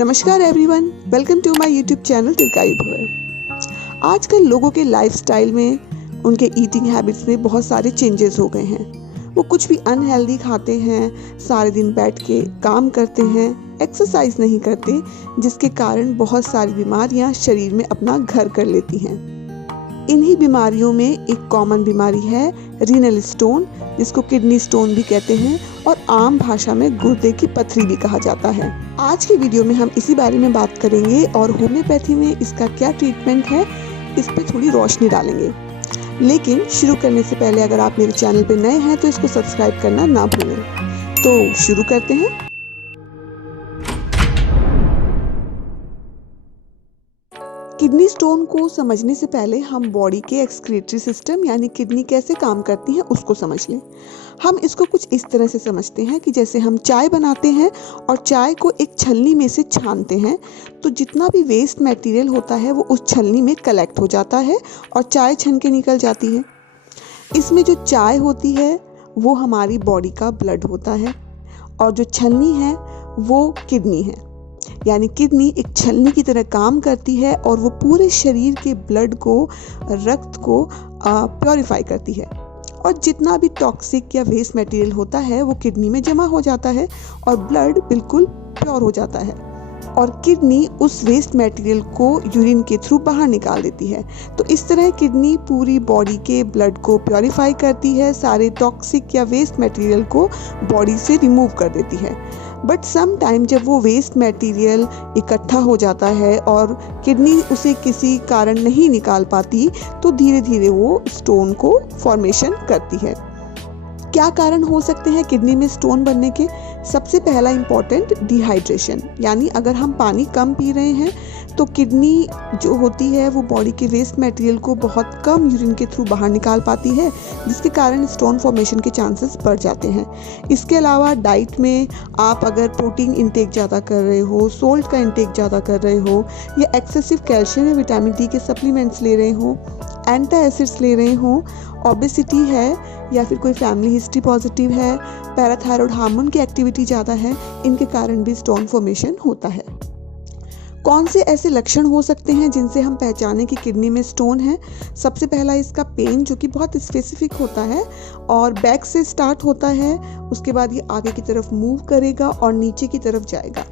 नमस्कार everyone, welcome to my YouTube channel Dirghayu Bhava. आजकल लोगों के लाइफस्टाइल में, उनके ईटिंग हैबिट्स में बहुत सारे चेंजेस हो गए हैं। वो कुछ भी अनहेल्दी खाते हैं, सारे दिन बैठ के काम करते हैं, एक्सरसाइज नहीं करते, जिसके कारण बहुत सारी बीमारियां शरीर में अपना घर कर लेती हैं। इन्हीं बीमारियों में एक कॉमन बीमारी है रीनल स्टोन, जिसको किडनी स्टोन भी कहते हैं और आम भाषा में गुर्दे की पथरी भी कहा जाता है। आज की वीडियो में हम इसी बारे में बात करेंगे और होम्योपैथी में इसका क्या ट्रीटमेंट है, इस पे थोड़ी रोशनी डालेंगे। लेकिन शुरू करने से पहले अगर आप मेरे चैनल पे नए हैं तो इसको सब्सक्राइब करना ना भूलें। तो शुरू करते हैं। किडनी स्टोन को समझने से पहले हम बॉडी के एक्सक्रीटरी सिस्टम यानी किडनी कैसे काम करती है उसको समझ लें। हम इसको कुछ इस तरह से समझते हैं कि जैसे हम चाय बनाते हैं और चाय को एक छलनी में से छानते हैं, तो जितना भी वेस्ट मटेरियल होता है वो उस छलनी में कलेक्ट हो जाता है और चाय छन के निकल जाती है। इसमें जो चाय होती है वो हमारी बॉडी का ब्लड होता है और जो छलनी है वो किडनी है। यानी किडनी एक छलनी की तरह काम करती है और वो पूरे शरीर के ब्लड को, रक्त को प्योरीफाई करती है और जितना भी टॉक्सिक या वेस्ट मटेरियल होता है वो किडनी में जमा हो जाता है और ब्लड बिल्कुल प्योर हो जाता है और किडनी उस वेस्ट मटेरियल को यूरिन के थ्रू बाहर निकाल देती है। तो इस तरह किडनी पूरी बॉडी के ब्लड को प्योरीफाई करती है, सारे टॉक्सिक या वेस्ट मटेरियल को बॉडी से रिमूव कर देती है। बट सम टाइम जब वो वेस्ट मटेरियल इकट्ठा हो जाता है और किडनी उसे किसी कारण नहीं निकाल पाती, तो धीरे धीरे वो स्टोन को फॉर्मेशन करती है। क्या कारण हो सकते हैं किडनी में स्टोन बनने के? सबसे पहला इम्पॉर्टेंट डिहाइड्रेशन, यानी अगर हम पानी कम पी रहे हैं तो किडनी जो होती है वो बॉडी के वेस्ट मटेरियल को बहुत कम यूरिन के थ्रू बाहर निकाल पाती है, जिसके कारण स्टोन फॉर्मेशन के चांसेस बढ़ जाते हैं। इसके अलावा डाइट में आप अगर प्रोटीन इंटेक ज़्यादा कर रहे हो, सोल्ट का इंटेक ज़्यादा कर रहे हो या एक्सेसिव कैल्शियम या विटामिन डी के सप्लीमेंट्स ले रहे हो, एंटी एसिड्स ले रहे हो, ओबेसिटी है या फिर कोई फैमिली हिस्ट्री पॉजिटिव है, पैराथायरॉयड हार्मोन की एक्टिविटी ज़्यादा है, इनके कारण भी स्टोन फॉर्मेशन होता है। कौन से ऐसे लक्षण हो सकते हैं जिनसे हम पहचाने कि किडनी में स्टोन है? सबसे पहला इसका पेन, जो कि बहुत स्पेसिफिक होता है और बैक से स्टार्ट होता है, उसके बाद ये आगे की तरफ मूव करेगा और नीचे की तरफ जाएगा।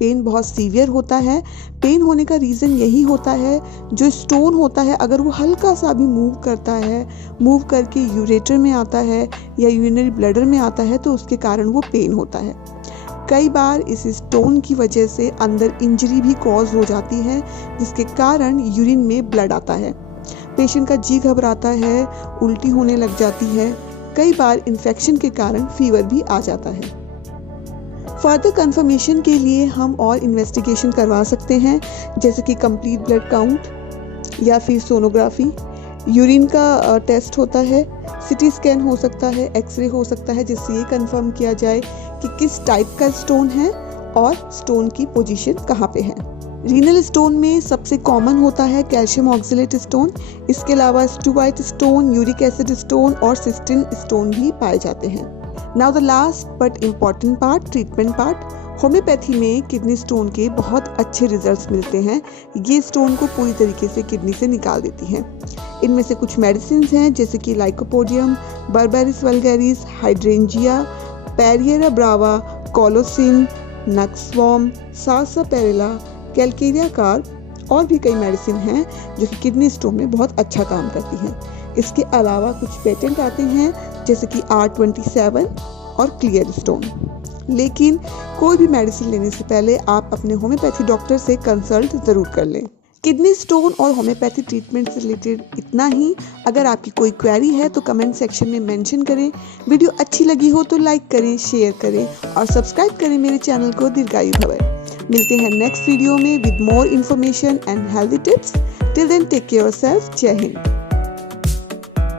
पेन बहुत सीवियर होता है। पेन होने का रीज़न यही होता है, जो स्टोन होता है अगर वो हल्का सा भी मूव करता है, मूव करके यूरेटर में आता है या यूरिनरी ब्लैडर में आता है, तो उसके कारण वो पेन होता है। कई बार इस स्टोन की वजह से अंदर इंजरी भी कॉज हो जाती है, जिसके कारण यूरिन में ब्लड आता है। पेशेंट का जी घबराता है, उल्टी होने लग जाती है। कई बार इन्फेक्शन के कारण फीवर भी आ जाता है। फर्दर कंफर्मेशन के लिए हम और इन्वेस्टिगेशन करवा सकते हैं, जैसे कि कंप्लीट ब्लड काउंट या फिर सोनोग्राफी, यूरिन का टेस्ट होता है, सिटी स्कैन हो सकता है, एक्सरे हो सकता है, जिससे ये कंफर्म किया जाए कि किस टाइप का स्टोन है और स्टोन की पोजीशन कहाँ पे है। रीनल स्टोन में सबसे कॉमन होता है कैल्शियम ऑक्सलेट स्टोन। इसके अलावा स्टुवाइट स्टोन, यूरिक एसिड स्टोन और सिस्टिन स्टोन भी पाए जाते हैं। Now the last but important part, treatment part. Homeopathy में किडनी स्टोन के बहुत अच्छे रिजल्ट्स मिलते हैं। ये स्टोन को पूरी तरीके से किडनी से निकाल देती हैं। इनमें से कुछ मेडिसिन हैं, जैसे कि lycopodium, berberis vulgaris, hydrangea, pareira brava, colocynth, नक्सवॉर्म, सार्सापेरेला, कैलकेरिया कार्ब और भी कई मेडिसिन हैं जो कि किडनी स्टोन में बहुत अच्छा काम करती हैं। इसके अलावा कुछ पेटेंट आते हैं, जैसे कि R27 और क्लियर स्टोन। लेकिन कोई भी मेडिसिन लेने से पहले आप अपने होम्योपैथी डॉक्टर से कंसल्ट ज़रूर कर लें। किडनी स्टोन और होम्योपैथी ट्रीटमेंट से रिलेटेड इतना ही। अगर आपकी कोई क्वेरी है तो कमेंट सेक्शन में मेंशन करें। वीडियो अच्छी लगी हो तो लाइक करें, शेयर करें और सब्सक्राइब करें मेरे चैनल को दीर्घायु भव। मिलते हैं नेक्स्ट वीडियो में with more information and healthy tips. Till then take care yourself. जय हिंद।